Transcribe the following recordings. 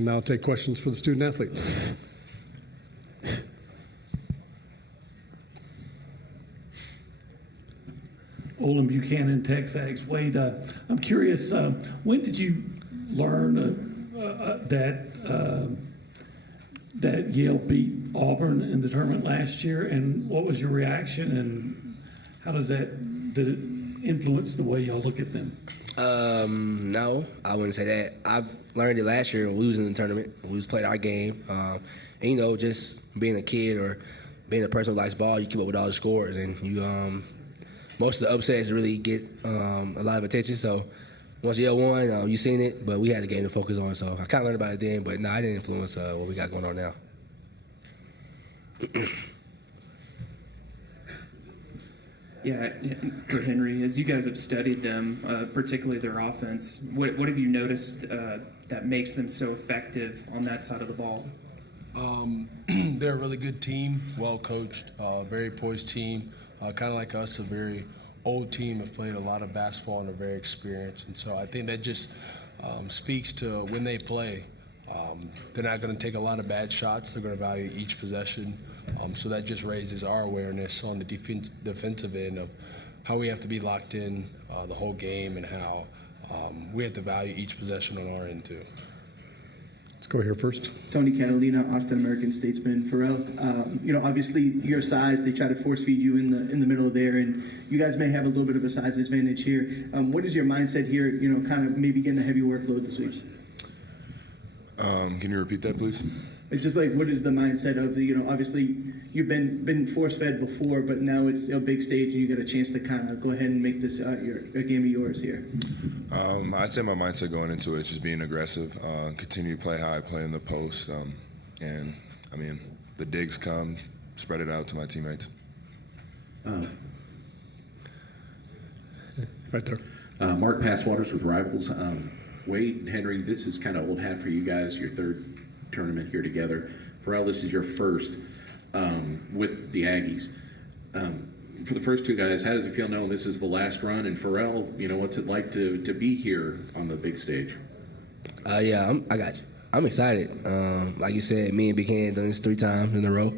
We'll now take questions for the student athletes. Olin Buchanan, Texas. Wade, I'm curious, when did you learn that Yale beat Auburn in the tournament last year, and what was your reaction, and how did it influence the way y'all look at them? No, I wouldn't say that. I've learned it last year when we was in the tournament. We was playing our game. And, you know, just being a kid or being a person who likes ball, you keep up with all the scores. And you, most of the upsets really get a lot of attention. So once Yale won, you seen it, but we had a game to focus on. So I kind of learned about it then, but no, I didn't influence what we got going on now. Yeah, for Henry, as you guys have studied them, particularly their offense, what have you noticed that makes them so effective on that side of the ball? They're a really good team, well coached, very poised team, kind of like us, a very old team, have played a lot of basketball and are very experienced. And so I think that just speaks to when they play, they're not going to take a lot of bad shots. They're going to value each possession. So that just raises our awareness on the defensive end of how we have to be locked in the whole game and how we have to value each possession on our end too. Let's go here first. Tony Catalina, Austin American Statesman. Pharrel, you know, obviously your size, they try to force feed you in the middle of there, and you guys may have a little bit of a size advantage here. What is your mindset here, you know, kind of maybe getting a heavy workload this week? Can you repeat that, please? It's just like, what is the mindset of the, you know, obviously you've been force-fed before, but now it's a big stage and you get a chance to kind of go ahead and make this a game of yours here. I'd say my mindset going into it is just being aggressive, continue to play how I play in the post, and, I mean, the digs come, spread it out to my teammates. Right there. Mark Passwaters with Rivals. Wade and Henry, this is kind of old hat for you guys, your third tournament here together. Pharrel, this is your first with the Aggies. For the first two guys, how does it feel knowing this is the last run? And Pharrel, you know, what's it like to be here on the big stage? Yeah, I got you. I'm excited. Like you said, me and Buchanan done this 3 times in a row.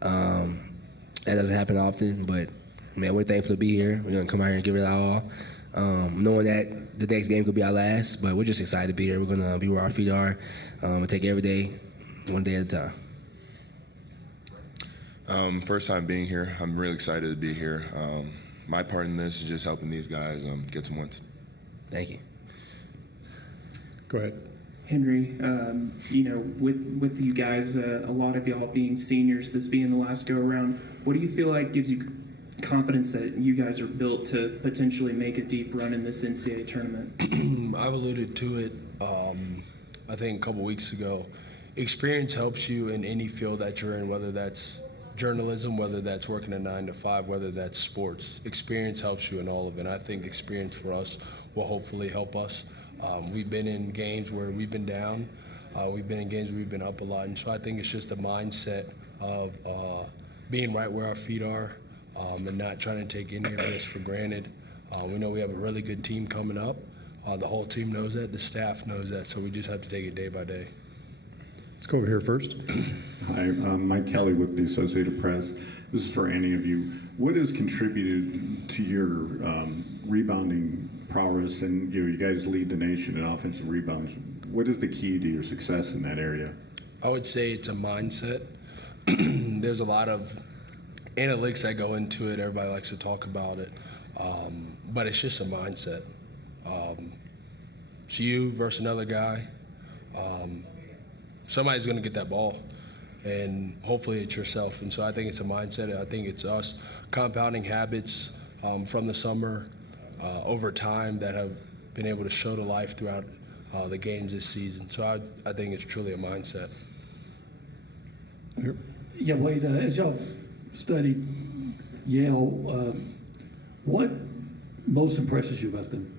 That doesn't happen often, but man, we're thankful to be here. We're gonna come out here and give it our all. Knowing that the next game could be our last, but we're just excited to be here. We're gonna be where our feet are, and take every day, one day at a time. First time being here. I'm really excited to be here. My part in this is just helping these guys get some wins. Thank you. Go ahead. Henry, you know, with you guys, a lot of y'all being seniors, this being the last go-around, what do you feel like gives you confidence that you guys are built to potentially make a deep run in this NCAA tournament? I've alluded to it, I think a couple weeks ago. Experience helps you in any field that you're in, whether that's journalism, whether that's working a 9 to 5, whether that's sports. Experience helps you in all of it. And I think experience for us will hopefully help us. We've been in games where we've been down. We've been in games where we've been up a lot. And so I think it's just a mindset of being right where our feet are and not trying to take any of this for granted. We know we have a really good team coming up. The whole team knows that. The staff knows that. So we just have to take it day by day. Let's go over here first. Hi, Mike Kelly with the Associated Press. This is for any of you. What has contributed to your rebounding prowess? And you guys lead the nation in offensive rebounds. What is the key to your success in that area? I would say it's a mindset. There's a lot of analytics that go into it. Everybody likes to talk about it. But it's just a mindset. It's you versus another guy. Somebody's going to get that ball, and hopefully it's yourself. And so I think it's a mindset. I think it's us compounding habits from the summer over time that have been able to show to life throughout the games this season. So I think it's truly a mindset. Yeah, Wade, as y'all studied Yale, what most impresses you about them?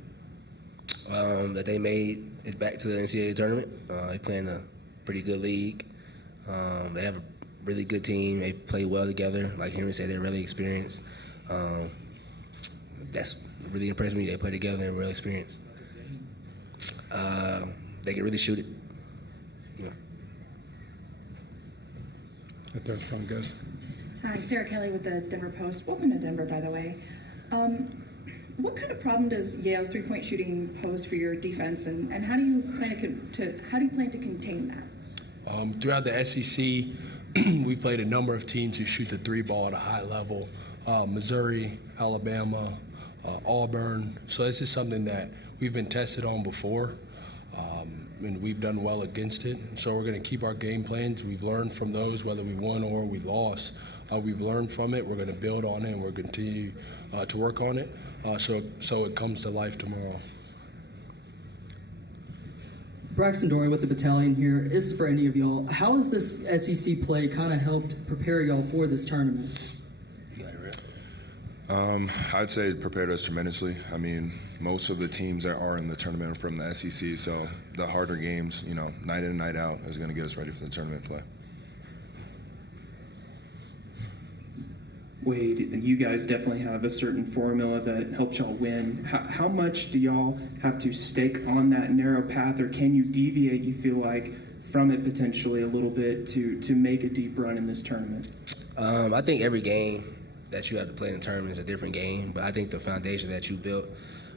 That they made it back to the NCAA tournament. They play in a pretty good league. They have a really good team. They play well together. Like Henry said, they're really experienced. That's really impressed me. They play together. They're real experienced. They can really shoot it. Right there, front, guys. Hi, Sarah Kelly with the Denver Post. Welcome to Denver, by the way. What kind of problem does Yale's three-point shooting pose for your defense, and how do you plan to contain that? Throughout the SEC, we've played a number of teams who shoot the three ball at a high level. Missouri, Alabama, Auburn. So this is something that we've been tested on before, and we've done well against it. So we're going to keep our game plans. We've learned from those, whether we won or we lost. We've learned from it. We're going to build on it, and we're going to continue to work on it so it comes to life tomorrow. Braxton Dory with the battalion here. This is for any of y'all. How has this SEC play kind of helped prepare y'all for this tournament? I'd say it prepared us tremendously. I mean, most of the teams that are in the tournament are from the SEC, so the harder games, night in and night out, is going to get us ready for the tournament play. Wade, you guys definitely have a certain formula that helps y'all win. How much do y'all have to stake on that narrow path, or can you deviate, you feel like, from it potentially a little bit to make a deep run in this tournament? I think every game that you have to play in the tournament is a different game, but I think the foundation that you built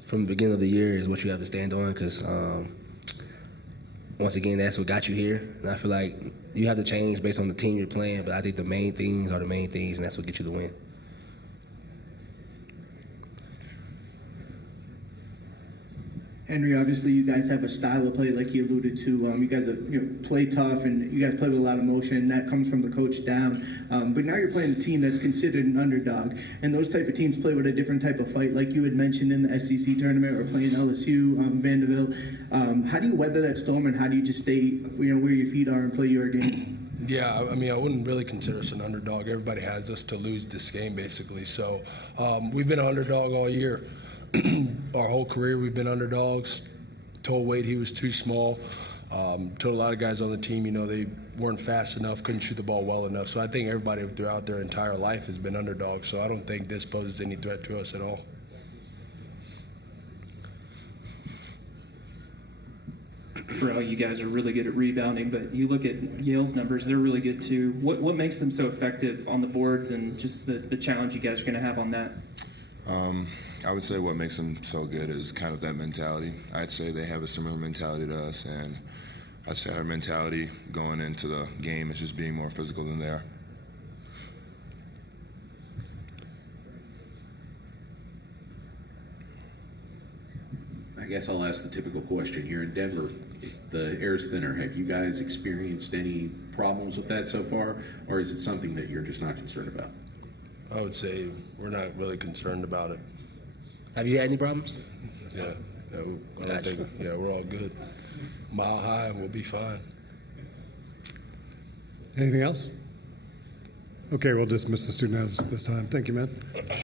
from the beginning of the year is what you have to stand on, because once again, that's what got you here. And I feel like you have to change based on the team you're playing, but I think the main things are the main things, and that's what gets you the win. Henry, obviously you guys have a style of play like he alluded to. You guys play tough, and you guys play with a lot of motion, and that comes from the coach down. But now you're playing a team that's considered an underdog, and those type of teams play with a different type of fight, like you had mentioned in the SEC tournament or playing LSU, Vanderbilt. How do you weather that storm, and how do you just stay where your feet are and play your game? Yeah, I mean, I wouldn't really consider us an underdog. Everybody has us to lose this game, basically. So we've been an underdog all year. Our whole career we've been underdogs. Told Wade he was too small. Told a lot of guys on the team, they weren't fast enough, couldn't shoot the ball well enough. So I think everybody throughout their entire life has been underdogs. So I don't think this poses any threat to us at all. Pharrel, you guys are really good at rebounding, but you look at Yale's numbers, they're really good too. What makes them so effective on the boards, and just the challenge you guys are going to have on that? I would say what makes them so good is kind of that mentality. I'd say they have a similar mentality to us, and I'd say our mentality going into the game is just being more physical than they are. I guess I'll ask the typical question here in Denver. The air's thinner. Have you guys experienced any problems with that so far, or is it something that you're just not concerned about? I would say we're not really concerned about it. Have you had any problems? Yeah, I don't think, we're all good. Mile high, we'll be fine. Anything else? Okay, we'll dismiss the student athletes this time. Thank you, man.